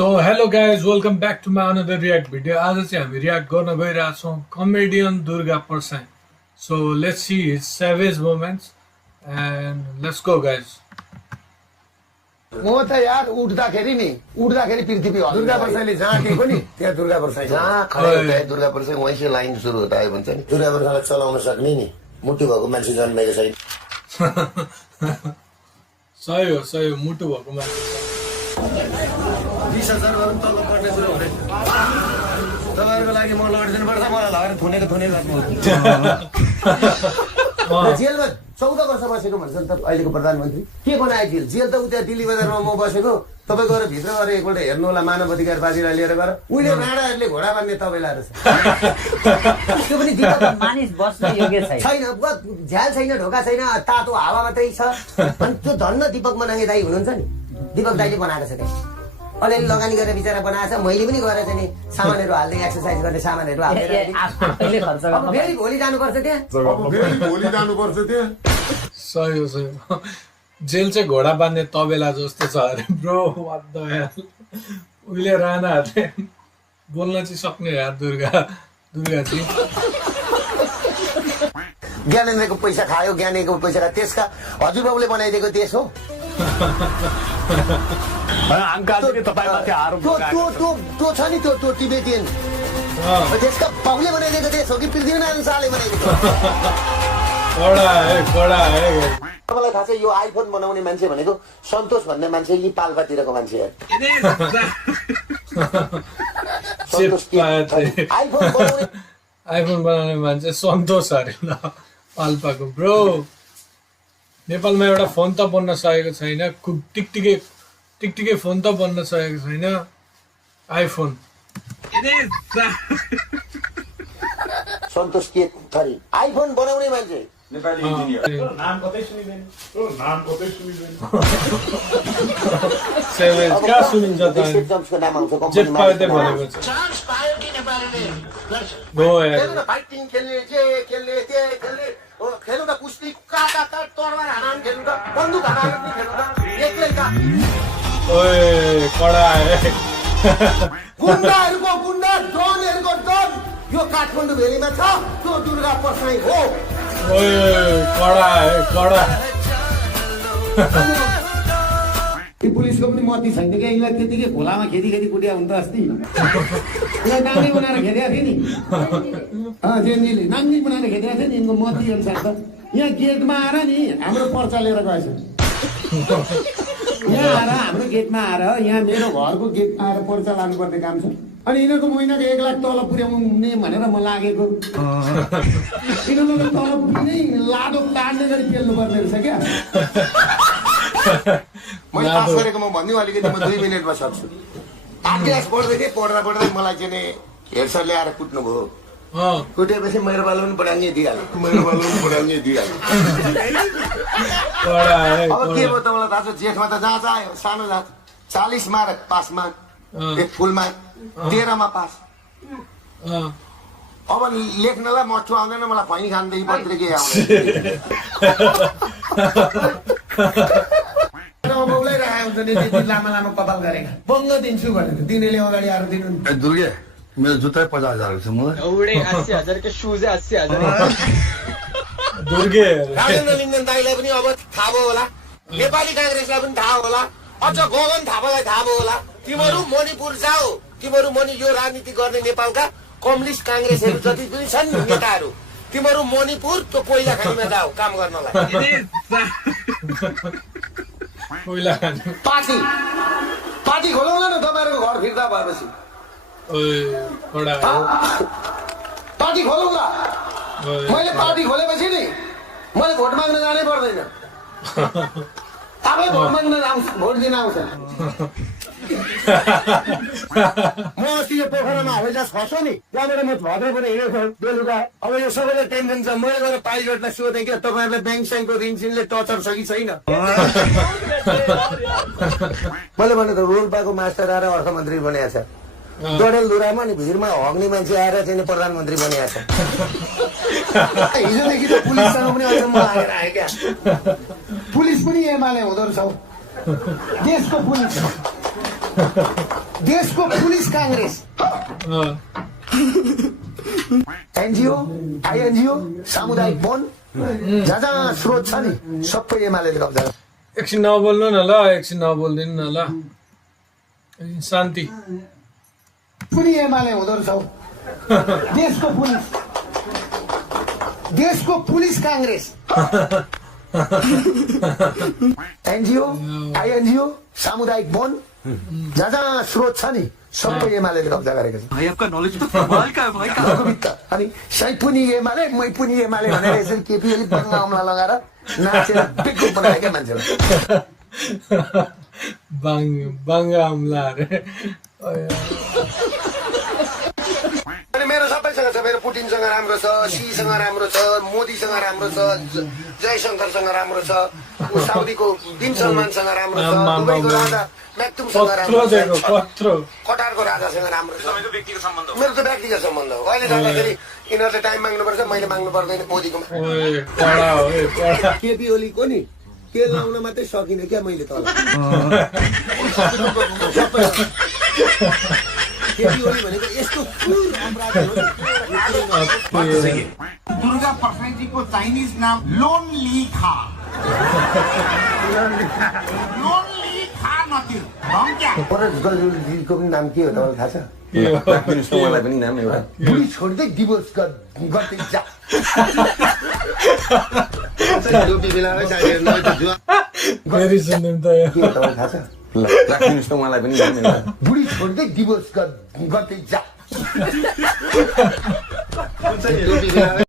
So hello guys, welcome back to my another react video. आज चाहिँ हामी react गर्न गइरहेछौँ comedian Durga Prasad. So let's see his savage moments and let's go guys. म त यार उठ्दाखेरि पृथ्वी दुर्गा प्रसादले जहाँ टेको नि त्यहाँ दुर्गा प्रसाद जहाँ खडा होता है दुर्गा प्रसाद वहीं से लाइन सुरु होता है भन्छ नि दुर्गा प्रसादलाई चलाउन सक्ने नि मुटु भएको मान्छे जन्मेको छैन सही हो मुटु भएको मान्छे 20,000 भरौँ तल्लो पर्ने सुरु हुँदै तपाईँहरूको लागि म लडिदिनु पर्छ मलाई लगेर थुनेको जेलमा 14 वर्ष बसेको भन्छ नि त अहिलेको प्रधानमन्त्री के बनायो जेल त उता दिल्ली बजारमा म बसेको तपाईँ गएर भित्र गएर एकपल्ट हेर्नु होला मानव अधिकारवादीलाई लिएर गएर उहिले राणाहरूले घोडा बान्ने तपाईँलाई रहेछ त्यो पनि दिपक मानिस बस्न योग्य छैन झ्याल छैन ढोका छैन तातो हावा मात्रै छ अनि त्यो धन्न दीपक मनाङ्गे दाई हुनुहुन्छ नि दीपक दाईले बनाएको छ त्यहाँ अलिअलि लगानी गरेर बिचरा बनाएको छ मैले पनि गएर चाहिँ नि सामानहरू हाल्दै एक्सर्साइज गर्ने सामानहरू हालेर फेरि भोलि जानुपर्छ त्यहाँ सही हो जेल चाहिँ घोडा बान्ने तबेला जस्तो छ अरे ब्रो व्हाट द हेल उहिले राणाहरूले बोल्न चाहिँ सक्ने यार दुर्गाजी ज्ञानेन्द्रको पैसा खायो ज्ञानेको पैसा खायो त्यसका हजुरबाबुले बनाइदिएको देश हो त्यो छ नि त्यो टिबेटियन त्यसका बाबुले बनाइदिएको देश हो कि पृथ्वीनारायण शाहले बनाइदिएको तपाईँलाई थाहा छ यो आइफोन बनाउने मान्छे भनेको सन्तोष भन्ने मान्छे यी पाल्पातिरको मान्छे आइफोन बनाउने मान्छे सन्तोष अरे ल पाल्पाको ब्रो नेपालमा एउटा फोन त बन्न सकेको छैन टिकटिके फोन त बन्न सकेको छैन आइफोन सन्तोष के थरी आइफोन बनाउने मान्छे नेपाली इन्जिनियर नाम कतै सुनिदैन सेवेज का सुनिन्छ त एक्जाम्सको नाम आउँछ जे पाएते भनेको छ चान्स पायो कि नेपालीले गो यार खेल्नु न फाइटिङ खेल्ने ओ खेल्नु त कुस्ती काटा तरबार हानान खेल्नु त बन्दुक हानान पनि खेल्नु त एक्लै का ओए कडा है गुन्डाहरूको गुन्डा ड्रोनहरूको ड्रोन यो काठमाडौँ भेलीमा छ त्यो दुर्गा प्रसाई हो ओए कडा पुलिसको पनि मती छैन क्या यिनीलाई त्यतिकै खोलामा खेती कुटिया हुन्छ अस्ति यहाँ नानी बनाएर खेदेको थियो नि जेनजीले नानी बनाएर खेदेको थियो नि यिनको मती अनुसार त यहाँ गेटमा आएर नि हाम्रो पर्चा लिएर गएछ यहाँ आएर हाम्रो गेटमा आएर यहाँ मेरो घरको गेटमा आएर पर्चा लानुपर्ने काम छ अनि यिनीहरूको महिनाको 1 लाख तलब पुर्याउने भनेर म लागेको यिनीहरूले तलब नै लाडो ताड्ने गरी पेल्नु पर्ने रहेछ क्या मैले पास गरेको म भन्नु अलिकति म 2 मिनेटमा सक्छु आर्टिएस पढ्दै मलाई चाहिँ नि हेड सरले आएर कुट्नु भयो कुटेपछि मेरो बालुन पढाङ्गे दिइहाल्यो अब के भयो तपाईँलाई थाहा छ जेठमा त जहाँ आयो सानो जात 40 मार्क पासमा एक फुलमा 13 मा पास अब लेख्नलाई मठु आउँदैन मलाई फैनी खानदेखि पत्रिकै आउँदैन लामा कपाल गरेका बङ्ग दिन्छु भनेको दिनेले अगाडि आएर दिनु दुर्गे मेरो जुत्तै 50,000 छ मलाई एवढे 80,000 के शूज 80,000 दुर्गे राजेन्द्र लिङ्गन दाइलाई पनि अब थाहा भयो होला नेपाली काङ्ग्रेसलाई पनि थाहा होला अझ गगन थापालाई थाहा भयो होला तिमीहरू मणिपुर जाऊ तिमीहरू यो राजनीति गर्ने नेपालका कम्युनिस्ट काङ्ग्रेसहरू जति पनि छन् नेताहरू तिमीहरू मणिपुर त्यो कोइला खानीमा जाऊ काम गर्नलाई पार्टी खोलौँला न तपाईँहरूको घर फिर्ता भएपछि पार्टी खोलौँला मैले पार्टी खोलेपछि नि मैले भोट माग्न जानै पर्दैन आफै भोट माग्न भोट दिन आउँछ म अस्ति यो पोखरामा हवाईजहाज खस्यो नि त्यहाँबाट म भद्रबाट हिँडेको बेलुका अब यो सबैलाई टेन्सन छ मैले गएर पाइलटलाई सोधेँ क्या तपाईँहरूलाई ब्याङ्क स्याङ्कको ऋण टचर छ कि छैन मैले भने त रोल्पाको मास्टर आएर अर्थमन्त्री बनिएको छ डडेलधुरामा नि भिरमा हग्ने मान्छे आएर चाहिँ प्रधानमन्त्री बनिएको छ हिजोदेखि त पुलिससँग पनि अचम्म लागेर आयो क्या पुलिस पनि एमाले हुँदो रहेछ देशको पुलिस देशको पुलिस काङ्ग्रेस अँ, एनजिओ आइएनजिओ सामुदायिक वन जहाँ जहाँ स्रोत छ नि सबै एमाले कब्जा गर्छ। एकछिन नबोल्नु न ल, एकछिन नबोलिदिनु न ल, शान्ति। पनि एमाले हुँदो रहेछ हौ। देशको पुलिस काङ्ग्रेस एनजिओ आइएनजिओ सामुदायिक वन जहाँ जहाँ स्रोत छ नि सबै एमाले कब्जा गरेको छ। भाई आपका नॉलेज तो कमाल का है भाई। भगवित अनि सही पनि एमाले मै पनि एमाले भनेर यसरी केपी ओली बङ्गा अमला लगाएर नाचेर बेकुब बनायो क्या मान्छेलाई। बाङ्गा हमला अरे। अनि मेरो सबैसँग छ, मेरो पुटिनसँग राम्रो छ, सीसँग राम्रो छ, मोदीसँग राम्रो छ, जयशङ्करसँग राम्रो छ, ऊ साउदीको बिन सलमानसँग राम्रो छ, दुबईको राजा म्याक्टुमसँग पत्रो राम्रो छ, दिएको पत्रो। कटारको राजासँग राम्रो छ। मेरो त व्यक्तिगत सम्बन्ध हो। अहिले जाँदाखेरि यिनीहरूले टाइम माग्नुपर्छ, मैले माग्नु पर्दैन मोदीकोमा। ओए कडा हो ए कडा। केपी ओलीको नि के लाउन मात्रै सकिनँ क्या मैले तल। केपी ओली भनेको यस्तो क्रूर अपराधी हो। दुर्गा परसाई जी को चाइनीज नाम लोन ली खा नतिर हम क्या परेश गजलजीको पनि नाम के हो तपाईँलाई थाहा छ? के हो? राखिदिनुहोस् न मलाई पनि नाम एउटा। बुढी छोड्दै डिभोर्स गर्दै जा। टोपी बेलामै साथीहरू नभए त जुवा फेरि सुन्नु त के हो तपाईँलाई थाहा छ? ल राखिदिनुहोस् न मलाई पनि नाम एउटा। बुढी छोड्दै डिभोर्स गर्दै जा। टोपी बेलामै